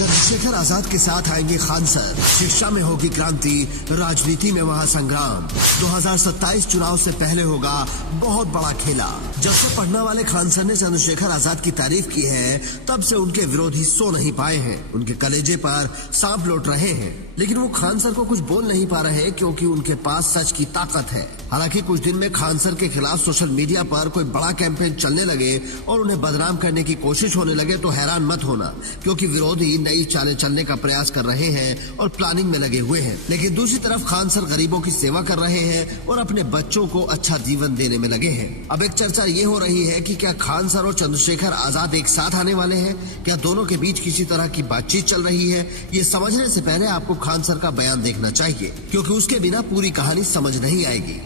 चंद्रशेखर आजाद के साथ आएंगे खान सर। शिक्षा में होगी क्रांति, राजनीति में महासंग्राम। 2027 चुनाव से पहले होगा बहुत बड़ा खेला। जब से पढ़ने वाले खान सर ने चंद्रशेखर आजाद की तारीफ की है, तब से उनके विरोधी सो नहीं पाए हैं। उनके कलेजे पर सांप लौट रहे हैं, लेकिन वो खान सर को कुछ बोल नहीं पा रहे क्योंकि उनके पास सच की ताकत है। हालांकि कुछ दिन में खान सर के खिलाफ सोशल मीडिया पर कोई बड़ा कैंपेन चलने लगे और उन्हें बदनाम करने की कोशिश होने लगे तो हैरान मत होना, क्योंकि विरोधी नई चालें चलने का प्रयास कर रहे हैं और प्लानिंग में लगे हुए हैं। लेकिन दूसरी तरफ खान सर गरीबों की सेवा कर रहे हैं और अपने बच्चों को अच्छा जीवन देने में लगे हैं। अब एक चर्चा ये हो रही है कि क्या खान सर और चंद्रशेखर आजाद एक साथ आने वाले हैं? क्या दोनों के बीच किसी तरह की बातचीत चल रही है? ये समझने से पहले आपको खान सर का बयान देखना चाहिए, क्योंकि उसके बिना पूरी कहानी समझ नहीं आएगी।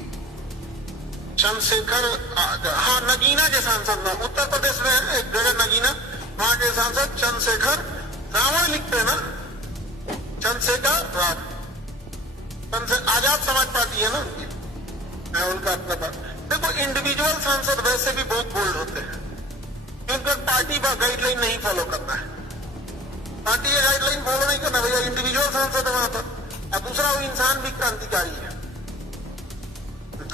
चंद्रशेखर, हाँ, नगीना के सांसद में, उत्तर प्रदेश में एक जगह नगीना, वहां के सांसद चंद्रशेखर रावण लिखते हैं ना, चंद्रशेखर आजाद समाज पार्टी है ना उनकी, उनका अपना देखो। इंडिविजुअल सांसद वैसे भी बहुत बोल्ड होते हैं, क्योंकि पार्टी का गाइडलाइन नहीं फॉलो करना है। पार्टी का गाइडलाइन फॉलो नहीं करना भैया, इंडिविजुअल सांसद है वहां पर। और दूसरा, वो इंसान भी क्रांतिकारी है।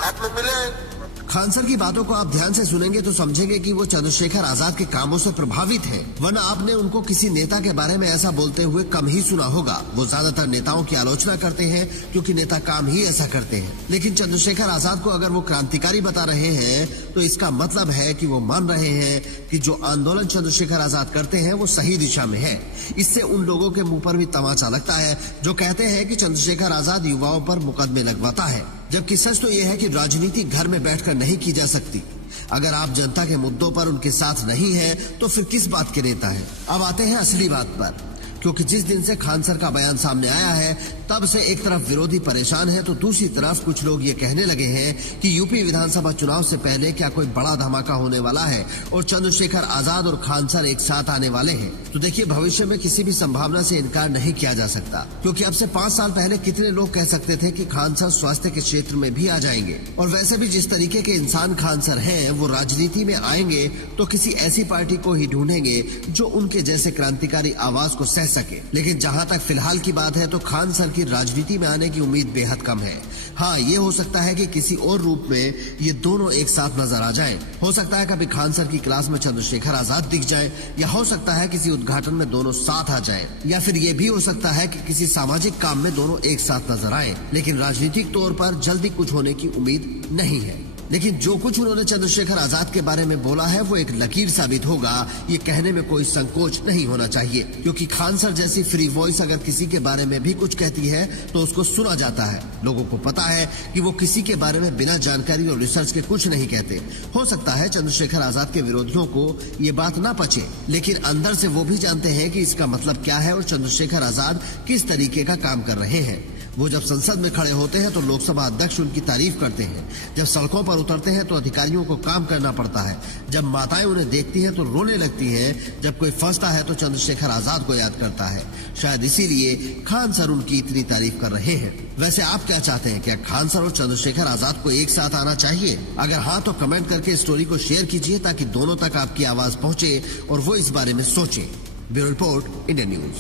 आप लोग मिले हैं। खान सर की बातों को आप ध्यान से सुनेंगे तो समझेंगे कि वो चंद्रशेखर आजाद के कामों से प्रभावित हैं, वरना आपने उनको किसी नेता के बारे में ऐसा बोलते हुए कम ही सुना होगा। वो ज्यादातर नेताओं की आलोचना करते हैं क्योंकि नेता काम ही ऐसा करते हैं। लेकिन चंद्रशेखर आजाद को अगर वो क्रांतिकारी बता रहे हैं तो इसका मतलब है कि वो मान रहे हैं कि जो आंदोलन चंद्रशेखर आजाद करते हैं वो सही दिशा में है। इससे उन लोगों के मुंह पर भी तमाचा लगता है जो कहते हैं कि चंद्रशेखर आजाद युवाओं पर मुकदमे लगवाता है, जबकि सच तो यह है कि राजनीति घर में बैठकर नहीं की जा सकती। अगर आप जनता के मुद्दों पर उनके साथ नहीं है तो फिर किस बात के नेता है? अब आते हैं असली बात पर, क्योंकि जिस दिन से खान सर का बयान सामने आया है तब से एक तरफ विरोधी परेशान है तो दूसरी तरफ कुछ लोग ये कहने लगे हैं कि यूपी विधानसभा चुनाव से पहले क्या कोई बड़ा धमाका होने वाला है और चंद्रशेखर आजाद और खान सर एक साथ आने वाले हैं। तो देखिए, भविष्य में किसी भी संभावना से इनकार नहीं किया जा सकता, क्योंकि अब से 5 साल पहले कितने लोग कह सकते थे कि खान सर स्वास्थ्य के क्षेत्र में भी आ जाएंगे। और वैसे भी जिस तरीके के इंसान खान सर हैं, वो राजनीति में आएंगे तो किसी ऐसी पार्टी को ही ढूंढेंगे जो उनके जैसे क्रांतिकारी आवाज को सह सके। लेकिन जहां तक फिलहाल की बात है तो खान सर की राजनीति में आने की उम्मीद बेहद कम है। हाँ, ये हो सकता है कि किसी और रूप में ये दोनों एक साथ नजर आ जाएं। हो सकता है कभी खान सर की क्लास में चंद्रशेखर आजाद दिख जाए, या हो सकता है किसी उद्घाटन में दोनों साथ आ जाएं, या फिर ये भी हो सकता है कि किसी सामाजिक काम में दोनों एक साथ नजर आए। लेकिन राजनीतिक तौर पर जल्दी कुछ होने की उम्मीद नहीं है। लेकिन जो कुछ उन्होंने चंद्रशेखर आजाद के बारे में बोला है वो एक लकीर साबित होगा, ये कहने में कोई संकोच नहीं होना चाहिए, क्योंकि खान सर जैसी फ्री वॉइस अगर किसी के बारे में भी कुछ कहती है तो उसको सुना जाता है। लोगों को पता है कि वो किसी के बारे में बिना जानकारी और रिसर्च के कुछ नहीं कहते। हो सकता है चंद्रशेखर आजाद के विरोधियों को ये बात ना पचे, लेकिन अंदर से वो भी जानते हैं कि इसका मतलब क्या है और चंद्रशेखर आजाद किस तरीके का काम कर रहे हैं। वो जब संसद में खड़े होते हैं तो लोकसभा अध्यक्ष उनकी तारीफ करते हैं, जब सड़कों पर उतरते हैं तो अधिकारियों को काम करना पड़ता है, जब माताएं उन्हें देखती हैं तो रोने लगती हैं, जब कोई फंसता है तो चंद्रशेखर आजाद को याद करता है। शायद इसीलिए खान सर उनकी इतनी तारीफ कर रहे हैं। वैसे आप क्या चाहते हैं? क्या खान सर और चंद्रशेखर आजाद को एक साथ आना चाहिए? अगर हाँ तो कमेंट करके स्टोरी को शेयर कीजिए ताकि दोनों तक आपकी आवाज पहुंचे और वो इस बारे में सोचें। Bureau report, India news.